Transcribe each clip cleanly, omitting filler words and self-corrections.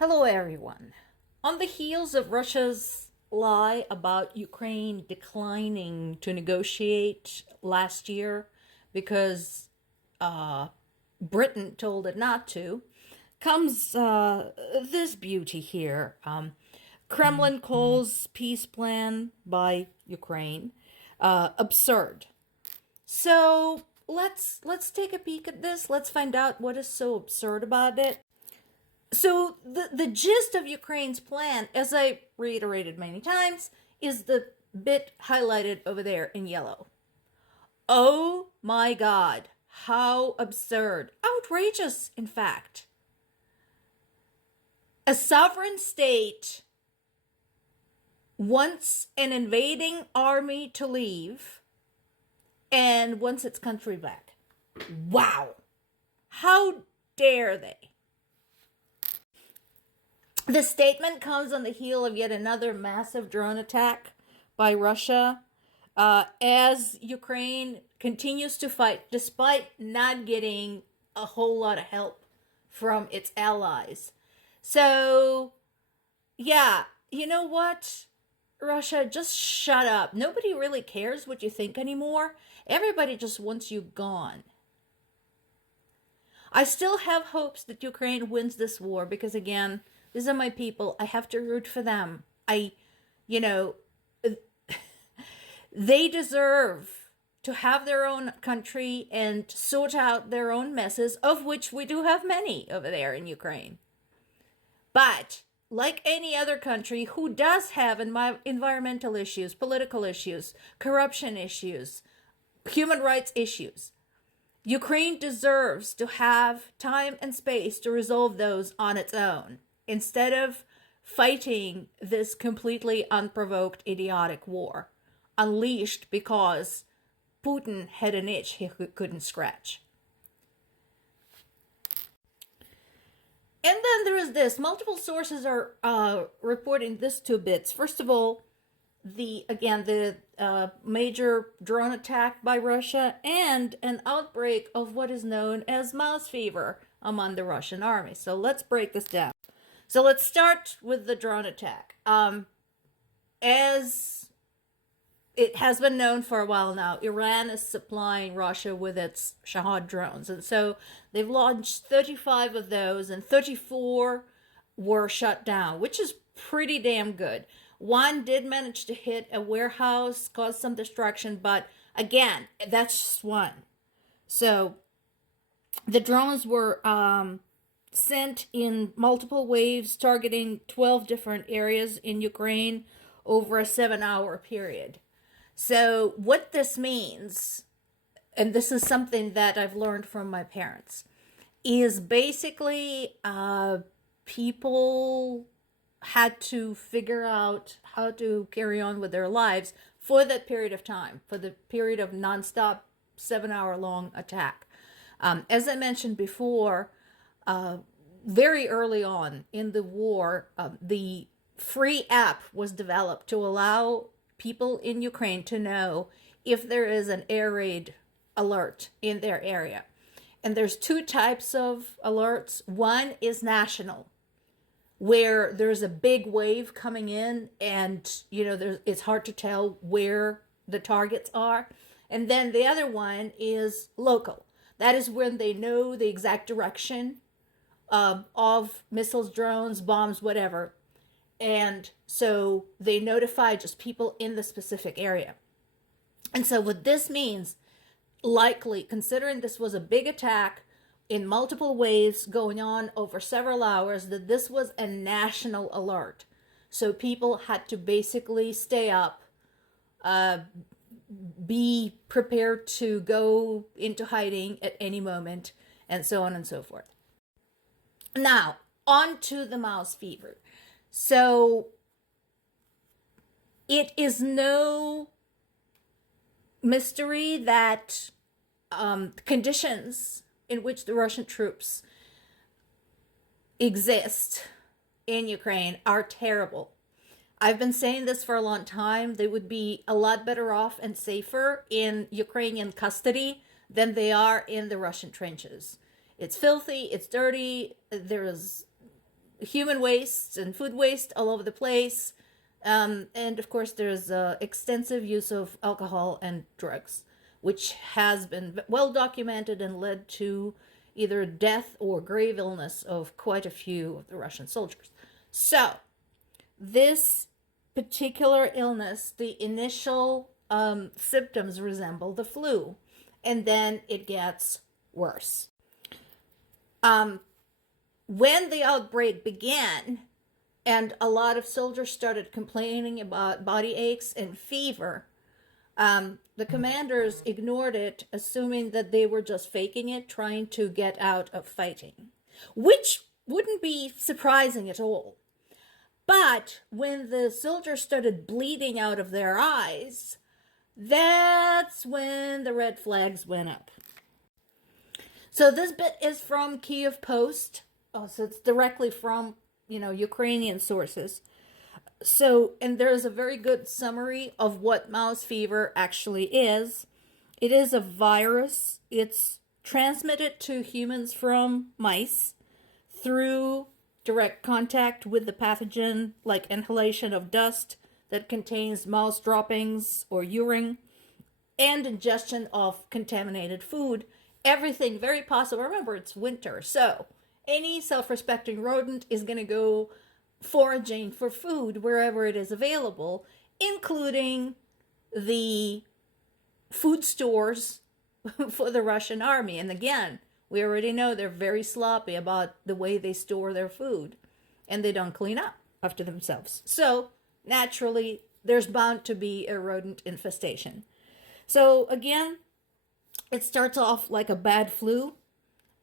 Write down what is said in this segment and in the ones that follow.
Hello, everyone. On the heels of Russia's lie about Ukraine declining to negotiate last year because Britain told it not to, comes this beauty here. Kremlin calls peace plan by Ukraine absurd. So let's take a peek at this. Let's find out what is so absurd about it. So the gist of Ukraine's plan, as I reiterated many times, is the bit highlighted over there in yellow. Oh my God, how absurd. Outrageous, in fact. A sovereign state wants an invading army to leave and wants its country back. Wow. How dare they? The statement comes on the heel of yet another massive drone attack by Russia as Ukraine continues to fight despite not getting a whole lot of help from its allies. So, yeah, you know what? Russia, just shut up. Nobody really cares what you think anymore. Everybody just wants you gone. I still have hopes that Ukraine wins this war because, again, these are my people. I have to root for them. They deserve to have their own country and sort out their own messes, of which we do have many over there in Ukraine. But like any other country who does have environmental issues, political issues, corruption issues, human rights issues, Ukraine deserves to have time and space to resolve those on its own, instead of fighting this completely unprovoked, idiotic war, unleashed because Putin had an itch he couldn't scratch. And then there is this. Multiple sources are reporting this two bits. First of all, the major drone attack by Russia and an outbreak of what is known as mouse fever among the Russian army. So let's break this down. So let's start with the drone attack. As it has been known for a while now, Iran is supplying Russia with its Shahad drones. And so they've launched 35 of those, and 34 were shut down, which is pretty damn good. One did manage to hit a warehouse, cause some destruction, but again, that's just one. So the drones were sent in multiple waves, targeting 12 different areas in Ukraine over a 7-hour period. So what this means, and this is something that I've learned from my parents, is basically people had to figure out how to carry on with their lives for that period of time, for the period of nonstop 7-hour long attack. As I mentioned before, very early on in the war, the free app was developed to allow people in Ukraine to know if there is an air raid alert in their area. And there's two types of alerts. One is national, where there's a big wave coming in and, it's hard to tell where the targets are. And then the other one is local. That is when they know the exact direction of missiles, drones, bombs, whatever. And so they notify just people in the specific area. And so what this means, likely, considering this was a big attack in multiple waves going on over several hours, that this was a national alert. So people had to basically stay up, be prepared to go into hiding at any moment, and so on and so forth. Now, on to the mouse fever. So it is no mystery that conditions in which the Russian troops exist in Ukraine are terrible. I've been saying this for a long time. They would be a lot better off and safer in Ukrainian custody than they are in the Russian trenches. It's filthy, it's dirty, there is human waste and food waste all over the place. And of course, there's extensive use of alcohol and drugs, which has been well documented and led to either death or grave illness of quite a few of the Russian soldiers. So, this particular illness, the initial symptoms resemble the flu, and then it gets worse. When the outbreak began, and a lot of soldiers started complaining about body aches and fever, the commanders ignored it, assuming that they were just faking it, trying to get out of fighting, which wouldn't be surprising at all. But when the soldiers started bleeding out of their eyes, that's when the red flags went up. So this bit is from Kiev Post. Oh, so it's directly from, Ukrainian sources. So, and there's a very good summary of what mouse fever actually is. It is a virus. It's transmitted to humans from mice through direct contact with the pathogen, like inhalation of dust that contains mouse droppings or urine, and ingestion of contaminated food. Everything very possible. Remember, it's winter, so any self-respecting rodent is going to go foraging for food wherever it is available, including the food stores for the Russian army. And again, we already know they're very sloppy about the way they store their food, and they don't clean up after themselves. So naturally, there's bound to be a rodent infestation. So again, it starts off like a bad flu,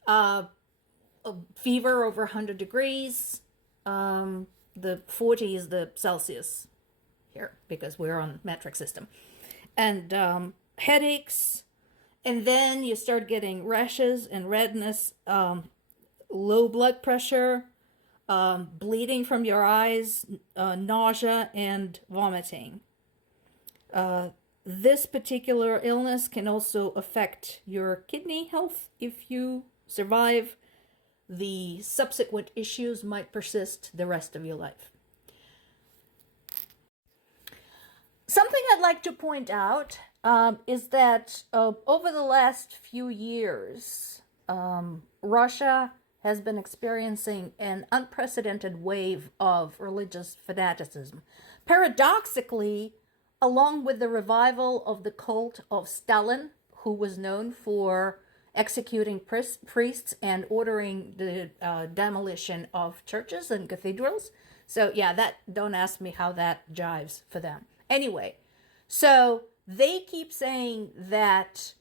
a fever over 100 degrees. The 40 is the Celsius here because we're on metric system. And headaches. And then you start getting rashes and redness, low blood pressure, bleeding from your eyes, nausea, and vomiting. This particular illness can also affect your kidney health if you survive. The subsequent issues might persist the rest of your life. Something I'd like to point out is that over the last few years, Russia has been experiencing an unprecedented wave of religious fanaticism. Paradoxically, along with the revival of the cult of Stalin, who was known for executing priests and ordering the demolition of churches and cathedrals. So yeah, don't ask me how that jives for them. Anyway, so they keep saying that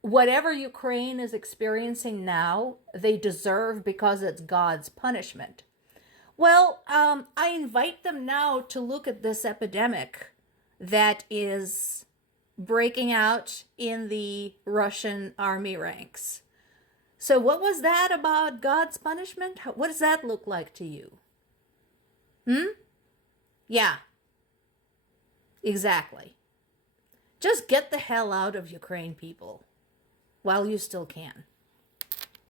whatever Ukraine is experiencing now, they deserve because it's God's punishment. Well, I invite them now to look at this epidemic that is breaking out in the Russian army ranks. So what was that about God's punishment? What does that look like to you? Yeah, exactly. Just get the hell out of Ukraine, people, while you still can.